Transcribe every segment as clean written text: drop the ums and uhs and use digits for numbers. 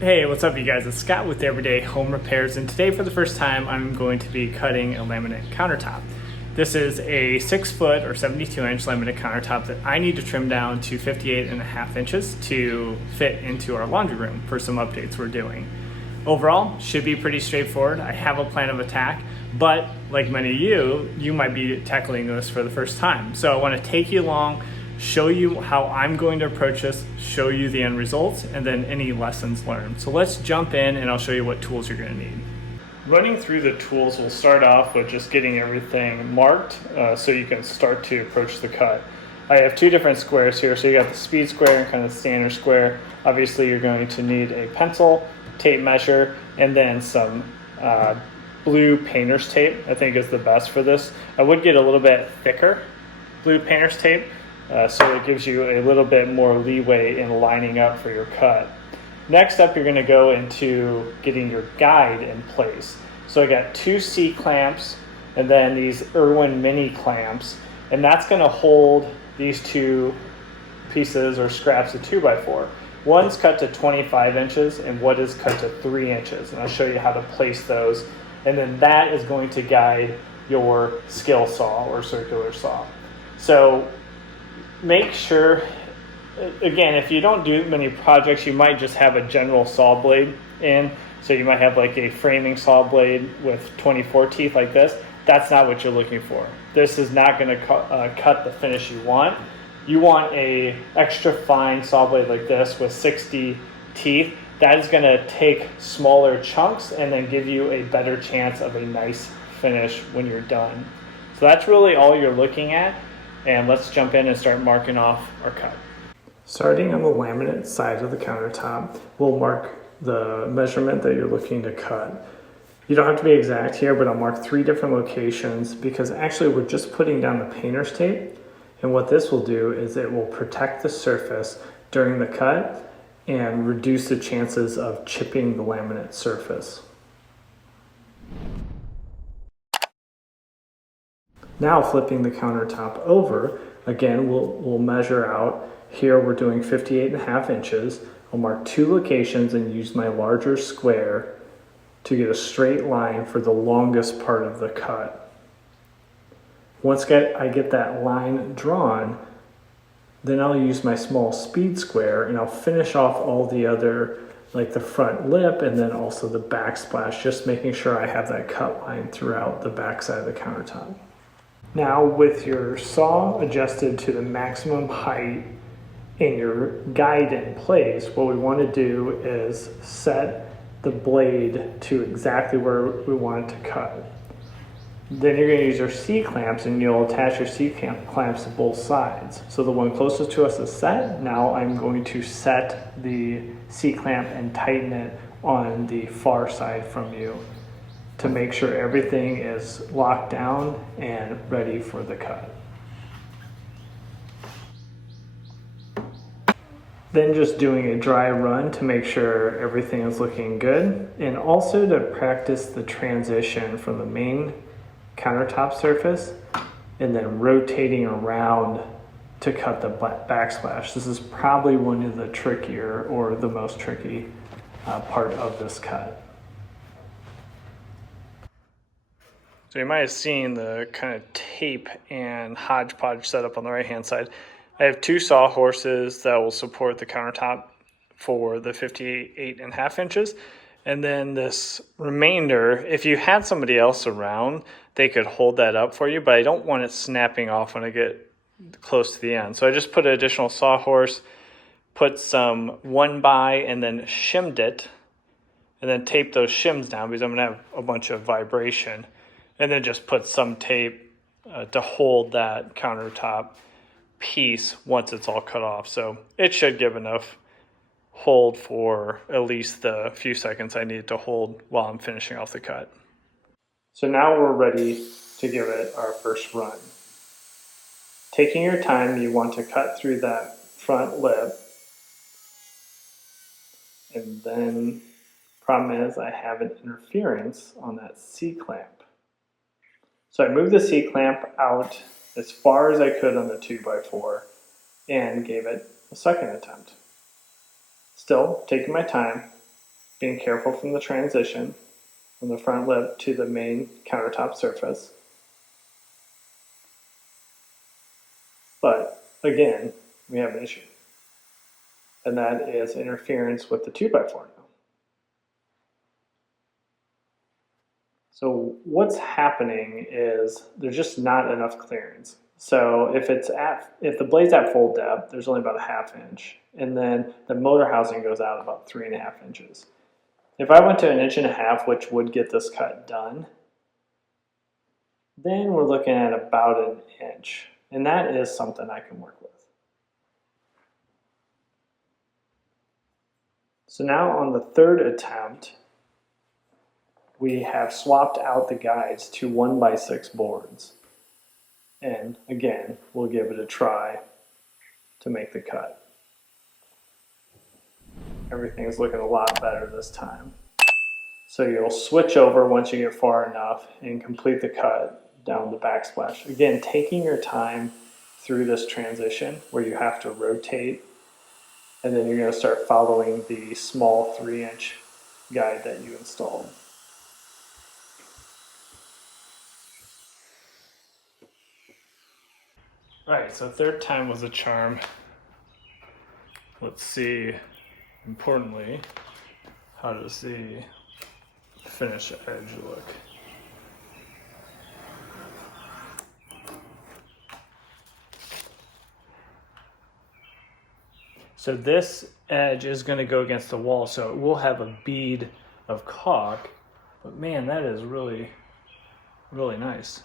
Hey, what's up you guys? It's Scott with Everyday Home Repairs, and today for the first time I'm going to be cutting a laminate countertop. This is a 6 foot or 72 inch laminate countertop that I need to trim down to 58.5 inches to fit into our laundry room for some updates we're doing. Overall, should be pretty straightforward. I have a plan of attack, but like many of you might be tackling this for the first time. So I want to take you along, show you how I'm going to approach this, show you the end results, and then any lessons learned. So let's jump in and I'll show you what tools you're going to need. Running through the tools, we'll start off with just getting everything marked so you can start to approach the cut. I have two different squares here. So you got the speed square and kind of the standard square. Obviously you're going to need a pencil, tape measure, and then some blue painter's tape, I think is the best for this. I would get a little bit thicker blue painter's tape, so it gives you a little bit more leeway in lining up for your cut. Next up, you're going to go into getting your guide in place. So I got two C clamps and then these Irwin mini clamps, and that's going to hold these two pieces or scraps of 2x4. One's cut to 25 inches and one is cut to 3 inches, and I'll show you how to place those. And then that is going to guide your skill saw or circular saw. So make sure, again, if you don't do many projects, you might just have a general saw blade in. So you might have like a framing saw blade with 24 teeth like this. That's not what you're looking for. This is not going to cut the finish you want. You want a extra fine saw blade like this with 60 teeth. That is going to take smaller chunks and then give you a better chance of a nice finish when you're done. So that's really all you're looking at. And let's jump in and start marking off our cut. Starting on the laminate side of the countertop, we'll mark the measurement that you're looking to cut. You don't have to be exact here, but I'll mark 3 different locations because actually we're just putting down the painter's tape. And what this will do is it will protect the surface during the cut and reduce the chances of chipping the laminate surface. Now flipping the countertop over, again, we'll measure out. Here we're doing 58.5 inches. I'll mark 2 locations and use my larger square to get a straight line for the longest part of the cut. Once I get that line drawn, then I'll use my small speed square and I'll finish off all the other, like the front lip and then also the backsplash, just making sure I have that cut line throughout the backside of the countertop. Now with your saw adjusted to the maximum height and your guide in place, what we want to do is set the blade to exactly where we want it to cut. Then you're going to use your C-clamps and you'll attach your C-clamps to both sides. So the one closest to us is set. Now I'm going to set the C-clamp and tighten it on the far side from you to make sure everything is locked down and ready for the cut. Then just doing a dry run to make sure everything is looking good, and also to practice the transition from the main countertop surface and then rotating around to cut the backsplash. This is probably one of the trickier or the most tricky part of this cut. So you might have seen the kind of tape and hodgepodge setup on the right hand side. I have 2 sawhorses that will support the countertop for the 58.5 inches. And then this remainder, if you had somebody else around, they could hold that up for you, but I don't want it snapping off when I get close to the end. So I just put an additional sawhorse, put some 1x and then shimmed it, and then taped those shims down because I'm gonna have a bunch of vibration. And then just put some tape to hold that countertop piece once it's all cut off. So it should give enough hold for at least the few seconds I need to hold while I'm finishing off the cut. So now we're ready to give it our first run. Taking your time, you want to cut through that front lip. And then problem is I have an interference on that C-clamp. So I moved the C-clamp out as far as I could on the 2x4 and gave it a second attempt. Still taking my time, being careful from the transition from the front lip to the main countertop surface. But again, we have an issue, and that is interference with the 2x4 now. So what's happening is there's just not enough clearance. So if the blade's at full depth, there's only about a 1/2 inch, and then the motor housing goes out about 3.5 inches. If I went to 1.5 inches, which would get this cut done, then we're looking at about 1 inch, and that is something I can work with. So now on the third attempt, we have swapped out the guides to 1x6 boards. And again, we'll give it a try to make the cut. Everything's looking a lot better this time. So you'll switch over once you get far enough and complete the cut down the backsplash. Again, taking your time through this transition where you have to rotate, and then you're going to start following the small 3-inch guide that you installed. All right, so third time was a charm. Let's see, importantly, how does the finish edge look? So this edge is going to go against the wall, so it will have a bead of caulk, but man, that is really, really nice.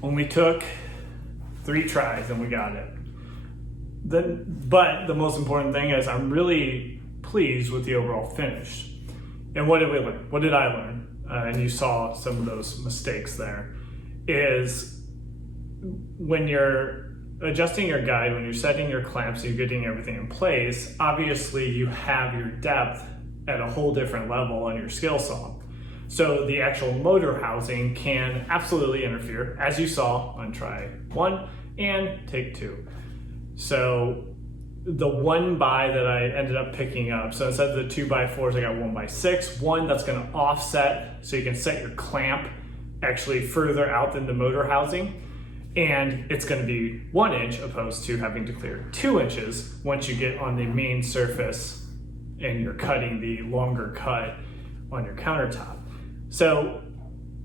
When we took 3 tries and we got it. But the most important thing is I'm really pleased with the overall finish. And what did we learn? What did I learn? And you saw some of those mistakes there. Is when you're adjusting your guide, when you're setting your clamps, you're getting everything in place, obviously you have your depth at a whole different level on your skill saw. So the actual motor housing can absolutely interfere, as you saw on try 1 and take 2. So the 1x that I ended up picking up, so instead of the 2x4s, I got 1x6. One that's going to offset, so you can set your clamp actually further out than the motor housing. And it's going to be 1 inch opposed to having to clear 2 inches once you get on the main surface and you're cutting the longer cut on your countertop. So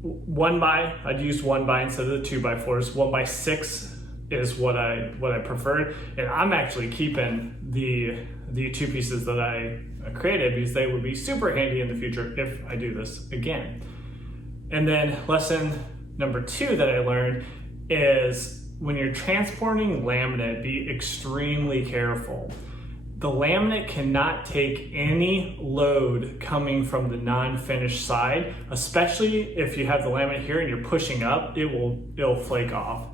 1x, I'd use 1x instead of the 2x4s. 1x6 is what I preferred, and I'm actually keeping the 2 pieces that I created because they would be super handy in the future if I do this again. And then lesson number 2 that I learned is when you're transporting laminate, be extremely careful. The laminate cannot take any load coming from the non-finished side, especially if you have the laminate here and you're pushing up, it'll flake off.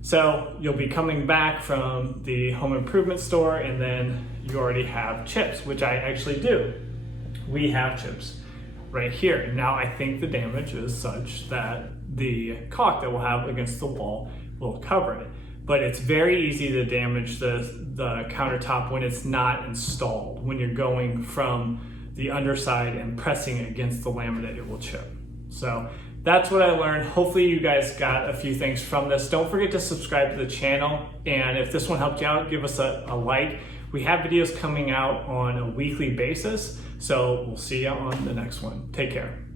So you'll be coming back from the home improvement store and then you already have chips, which I actually do. We have chips right here. Now I think the damage is such that the caulk that we'll have against the wall will cover it. But it's very easy to damage the countertop when it's not installed. When you're going from the underside and pressing it against the laminate, it will chip. So that's what I learned. Hopefully you guys got a few things from this. Don't forget to subscribe to the channel. And if this one helped you out, give us a like. We have videos coming out on a weekly basis. So we'll see you on the next one. Take care.